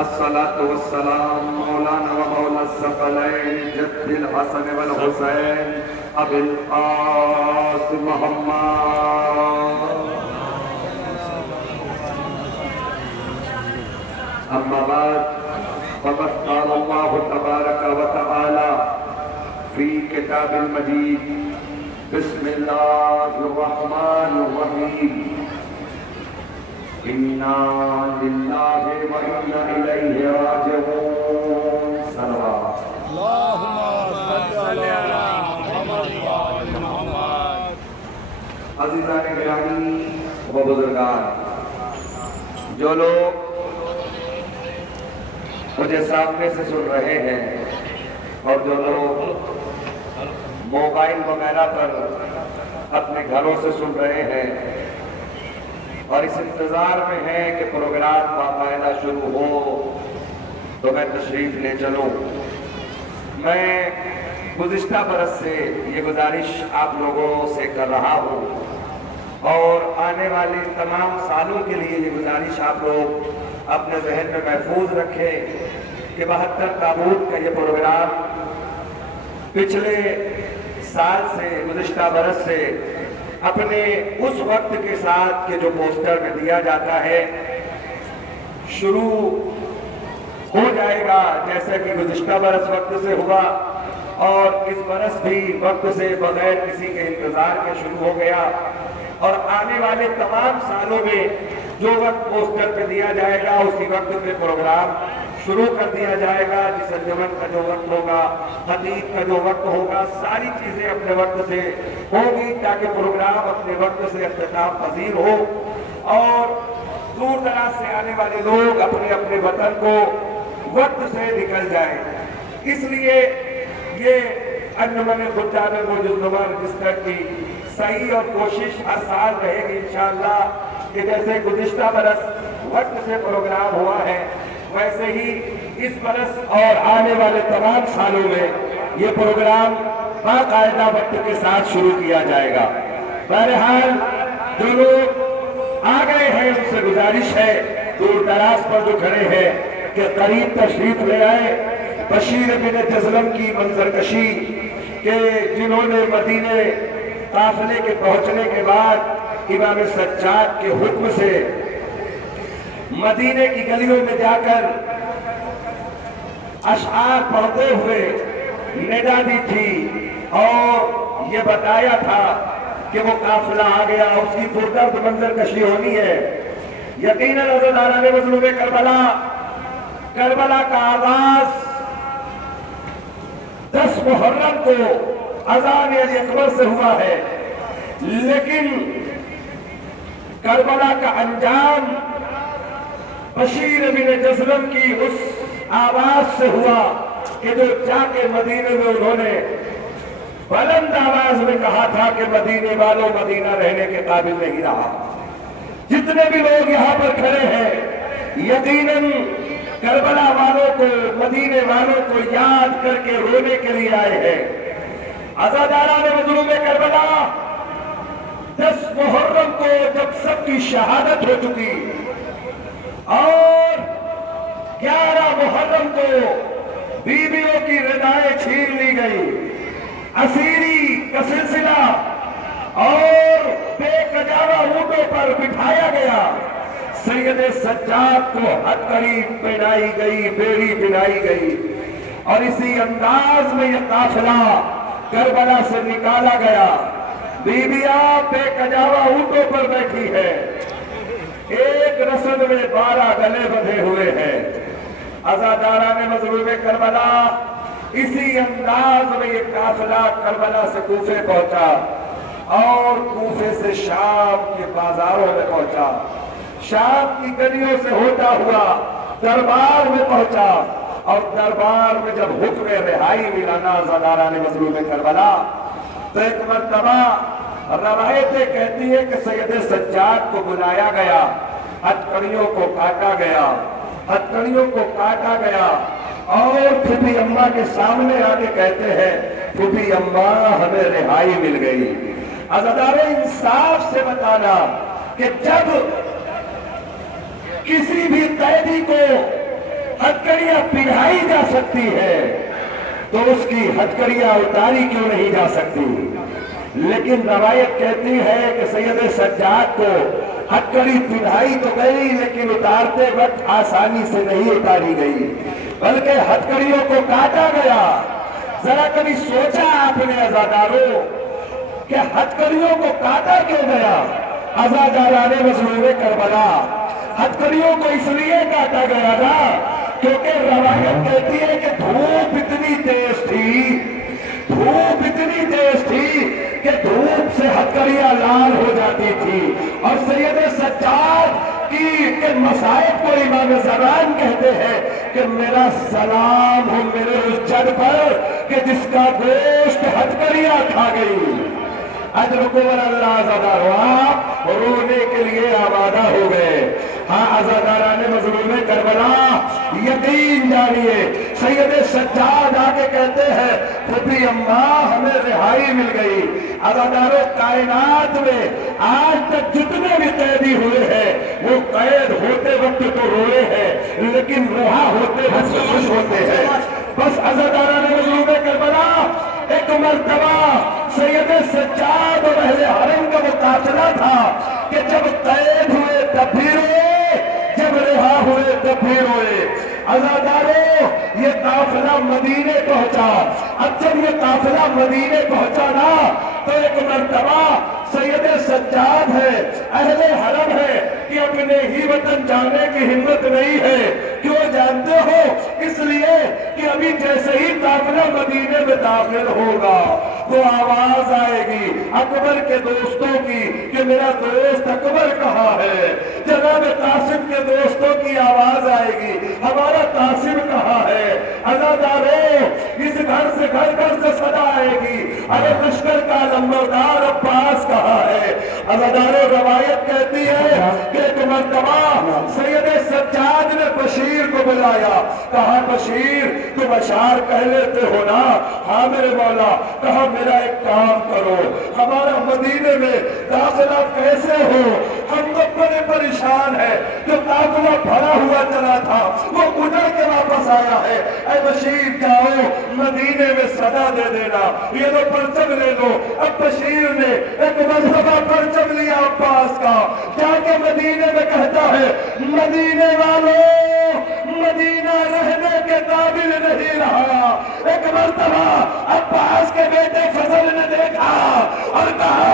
अस्सलातु वस्सलाम मौलाना व मौला सकलैन जद्दिल हसन वल हुसैन अबिल कासिम मोहम्मद। अम्मा बाद फ़क़द क़ाल अल्लाहु तबारक व तआला फ़ी किताबिल मजीद बिस्मिल्लाहिर रहमानिर रहीम इन्ना लिल्लाहि व इन्ना इलैहि राजिऊन। अज़ीज़ान गिरामी व बुज़ुर्गान, जो लोग मुझे सामने से सुन रहे हैं और जो लोग मोबाइल वगैरह पर अपने घरों से सुन रहे हैं और इस इंतजार में है कि प्रोग्राम बाकायदा शुरू हो तो मैं तशरीफ ले चलूं। मैं गुज़िश्ता बरस से ये गुजारिश आप लोगों से कर रहा हूं और आने वाले तमाम सालों के लिए ये गुजारिश आप लोग अपने जहन में महफूज रखें कि 72 ताबूत का ये प्रोग्राम पिछले साल से गुज़िश्ता बरस से अपने उस वक्त के साथ के जो पोस्टर में दिया जाता है शुरू हो जाएगा, जैसे कि गुज़िश्ता बरस वक्त से हुआ और इस बरस भी वक्त से बगैर किसी के इंतजार के शुरू हो गया और आने वाले तमाम सालों में जो वक्त पोस्टर पे दिया जाएगा उसी वक्त पे प्रोग्राम शुरू कर दिया जाएगा। जिस अंजुमन का जो वक्त होगा, खतीब का जो वक्त होगा, सारी चीजें अपने वक्त से होगी ताकि प्रोग्राम अपने वक्त से इख्तिताम पजीर हो और दूर दराज से आने वाले लोग अपने अपने वतन को वक्त से निकल जाए। इसलिए ये अंजुमन खुद्दाम जुज़्नुमा रजिस्टर की सही और कोशिश हर साल रहेगी इंशाअल्लाह कि जैसे गुज़िश्ता बरस वक्त से प्रोग्राम हुआ है वैसे ही इस बरस और आने वाले तमाम सालों में ये प्रोग्राम बाकायदा वक्त के साथ शुरू किया जाएगा। बहरहाल जो लोग आ गए हैं उनसे गुजारिश है दूर दराज पर जो खड़े हैं कि करीब तशरीफ ले आए। बशीर बिन जज़लम की मंजरकशी के जिन्होंने मदीने काफिले के पहुंचने के बाद इमाम सज्जाद के हुक्म से मदीने की गलियों में जाकर अशआर पढ़ते हुए निदा दी थी और ये बताया था कि वो काफिला आ गया, उसकी पुरदर्द मंजरकशी होनी है। यकीनन अज़ादारान मज़लूम करबला का आगाज 10 मुहर्रम को अज़ान अली अकबर से हुआ है, लेकिन करबला का अंजाम बशीर बिन जज़लम की उस आवाज से हुआ कि जो जाके मदीने में उन्होंने बुलंद आवाज में कहा था कि मदीने वालों मदीना रहने के काबिल नहीं रहा। जितने भी लोग यहाँ पर खड़े हैं यकीनन करबला वालों को, मदीने वालों को याद करके रोने के लिए आए हैं। अज़ादारान मज़लूम करबला 10 मुहर्रम को जब सबकी शहादत हो चुकी और 11 मुहर्रम को बीवियों की रिदाएं छीन ली गई, असीरी का सिलसिला और बेकजावा ऊंटों पर बिठाया गया, सैयद सज्जाद को हथकड़ी पहनाई गई, बेड़ी पहनाई गई और इसी अंदाज में यह काफिला करबला से निकाला गया। बीबियां बेकजावा ऊंटों पर बैठी है, एक रसद में 12 गले बंधे हुए हैं। अज़ादारान मज़लूम करबला इसी अंदाज में ये काफिला करबला से कूफे पहुंचा और कूफे से शाम के बाजारों में पहुंचा, शाम की गलियों से होता हुआ दरबार में पहुंचा और दरबार में जब हुक्म रिहाई मिलाना अज़ादारान मज़लूम करबला तो एक मर्तबा रवायतें कहती है कि सैयद सज्जाद को बुलाया गया, हथकड़ियों को काटा गया, हथकड़ियों को काटा गया और फूफी अम्मा के सामने आके कहते हैं फूफी अम्मा हमें रिहाई मिल गई। अज़ादारों, इंसाफ से बताना कि जब किसी भी कैदी को हथकड़ियां पिढ़ाई जा सकती है तो उसकी हथकड़ियां उतारी क्यों नहीं जा सकती। लेकिन रवायत कहती है कि सैयद सज्जाद को हथकड़ी पिढ़ाई तो गई, लेकिन उतारते वक्त आसानी से नहीं उतारी गई, बल्कि हथकड़ियों को काटा गया। जरा कभी सोचा आपने अज़ादारों कि हथकड़ियों को काटा क्यों गया। अज़ादाराने मज़लूम करबला, हथकड़ियों को इसलिए काटा गया ना क्योंकि रवायत कहती है कि धूप इतनी तेज थी, धूप इतनी तेज थी कि धूप से हथकड़ियां लाल हो जाती थी। और सैयद सज्जाद के मसाइब को इमाम ज़मान कहते हैं कि मेरा सलाम हो मेरे उस जद पर कि जिसका गोश्त हथकड़ियां खा गई। अजरकुम अल्लाह, रोने के लिए आमादा हो गए। हाँ अज़ादाराने मज़लूम करबला, यकीन जानिए सैयद सज्जाद आके कहते हैं फूफी अम्मा हमें रिहाई मिल गई। अज़ादारों, कायनात में आज तक जितने भी कैदी हुए हैं वो कैद होते वक्त तो रोए हैं, लेकिन रिहा होते वक्त खुश होते हैं। बस अज़ादाराने मज़लूम करबला, एक मर्तबा सैयद सज्जाद और अहले हरम का मुकाबला था कि जब कैद हुए तब भी रोए, जब रिहा हुए तब भी रोए। अज़ादारों, ये काफिला मदीने पहुंचा। अब जब ये काफिला मदीने पहुंचा ना तो एक मर्तबा सैयद सज्जाद है, अहले हरम है कि अपने ही वतन जाने की हिम्मत नहीं है। क्यों जानते हो? इसलिए कि अभी जैसे ही काफिला मदीने में दाखिल होगा तो आवाज आएगी अकबर के दोस्तों की कि मेरा दोस्त अकबर कहाँ है। जनाब कासिम के दोस्तों की आवाज आएगी हमारा कासिम कहाँ है। अज़ादारों, इस घर से घर से सदा आएगी अरे लश्कर का नंबरदार अब्बास कहाँ है। अज़ादारों, रवायत कहती है कि एक मर्तबा सैयद सज्जाद ने बशीर को बुलाया, कहा बशीर तुम अशार कह लेते हो ना। हाँ मेरे मौला। कहा मेरा एक काम करो, हमारा मदीने में दाखिला कैसे हो, हम तो बड़े परेशान है। जो काफिला भरा हुआ चला था वो गुजर के वापस आया है। ऐ बशीर जाओ मदीने में सदा दे देना, ये लो परचम ले लो। अब बशीर ने एक मरतबा परचम लिया अब्बास का, जाके मदीने में कहता है मदीने वालों, मदीना रहने के काबिल नहीं रहा। एक मरतबा अब्बास के बेटे फजल ने देखा और कहा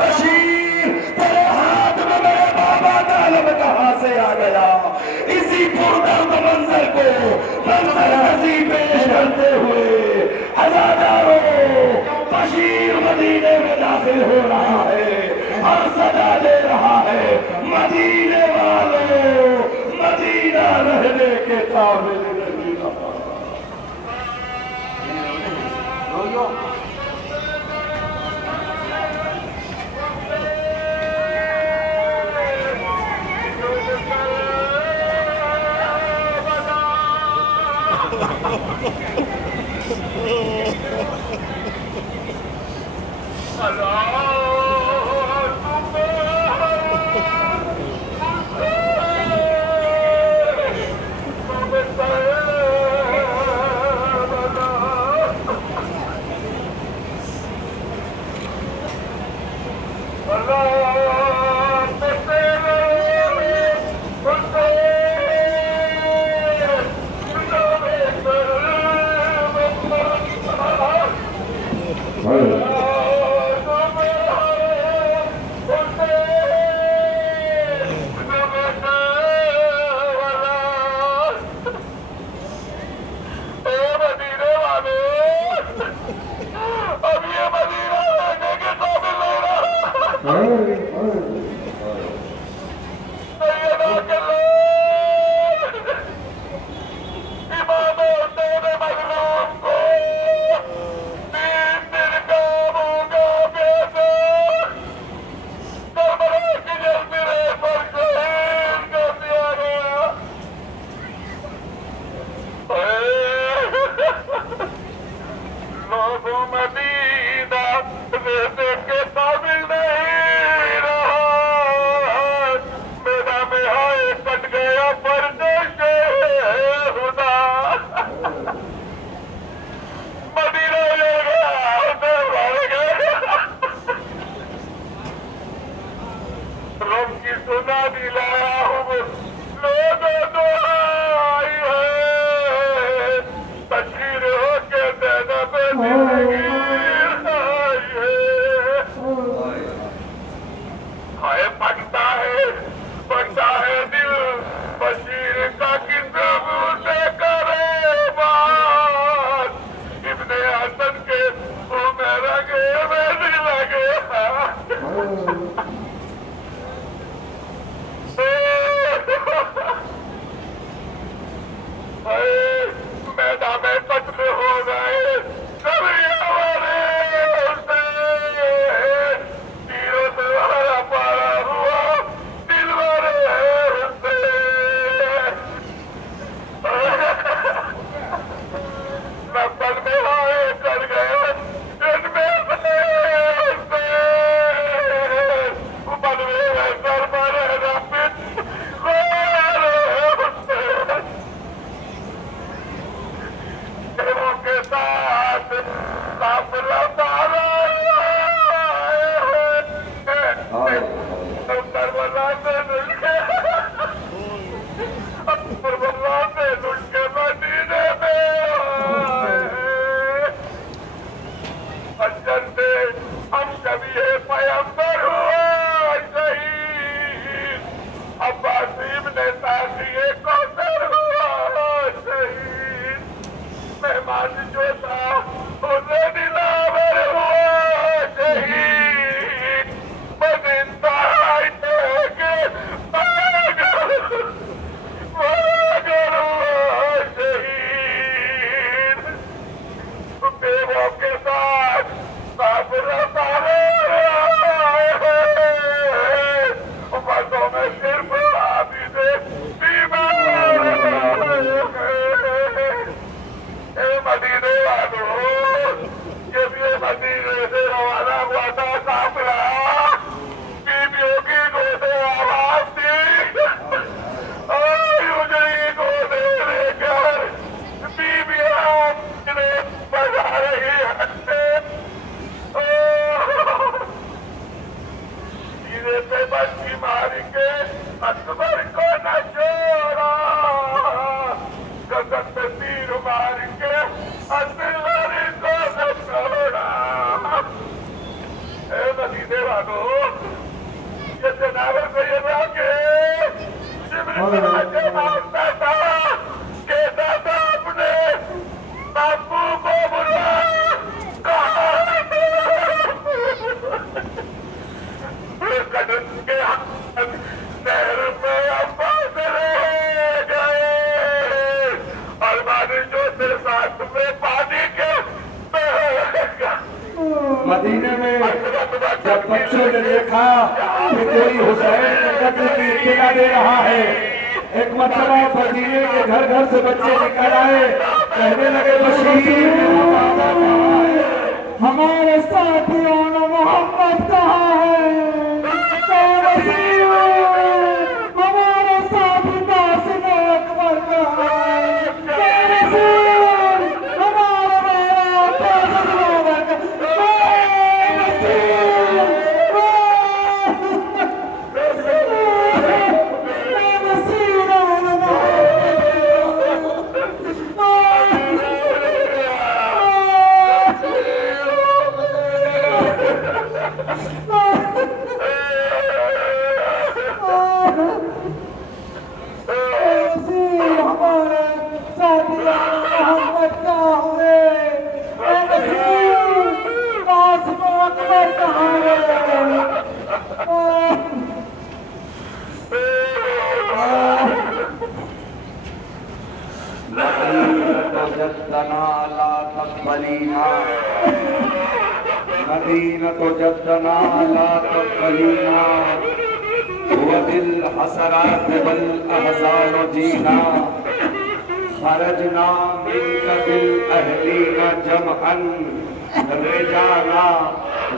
बशीर तेरे हाथ में मेरे बाबा का अलम कहां से आ गया। इसी पुरदर्द मंजर को मंजर हसी पेश करते हुए अज़ादारों, बशीर मदीने में दाखिल हो रहा है और सदा दे रहा है मदीने वालों, मदीना रहने के काबिल नहीं रहा। मदीना रहने के काबिल की सुना दिलाया हूँ लोगों तो आई है तस्वीर होके देना पे जिंदगी आई है हाय पकता है दिल बशीर का किस्म से करे बात इब्ने हसन के में लगे में लगे मैदान में कत्ल हो गए कभी हमारे तीरों से हरा पारा हुआ दिल भरे मैं पल में आए कर गए इनमें पल में सर पर के साथ काफिला तारा करबला से लुट के मदीने में अजर से हम कभी है पैगंबर हुआ शहीद अब्बास इब्ने साथी कौसर हुआ शहीद मेहमान जो था उसे दिलावर हुआ शहीद बस इंतहाई के पागल हुआ शहीद बेवों के साथ काफिला तारे बसों में सिर्फ आबिद बीमार मदीने वालों जब ये मदीने से रवाना हुआ था काफिला बीबियों की गोदे आवाज थी उजड़ी गोदे लेकर बीबियां बजा रही हंसते सीने पे बच्ची मार के अकबर को न छोड़ा गजब पे तीर मार के असलरी को न छोड़ा मदीने वालों ये जनावर को ये लाके शिमला मारता था कहता था अपने बापू को बुला कदम के नहर में अब्बास रह गए और बारिशों से साथ में पानी के मदीने में जब बच्चों ने देखा कि कोई हुसैन के कत्ल की इत्तला दे रहा है एक मरतबा मदीने के घर घर से बच्चे निकल आए कहने लगे बशीर हमारे साथियों ने मोहम्मद कहा है हमारे साथी कासिम अकबर कहा है मदीनतो जद्दना ला तक़बलीना वदिल हसरात वल अहज़ान जीना खरजना मिनका बिल अहलीना जमअन रिजाला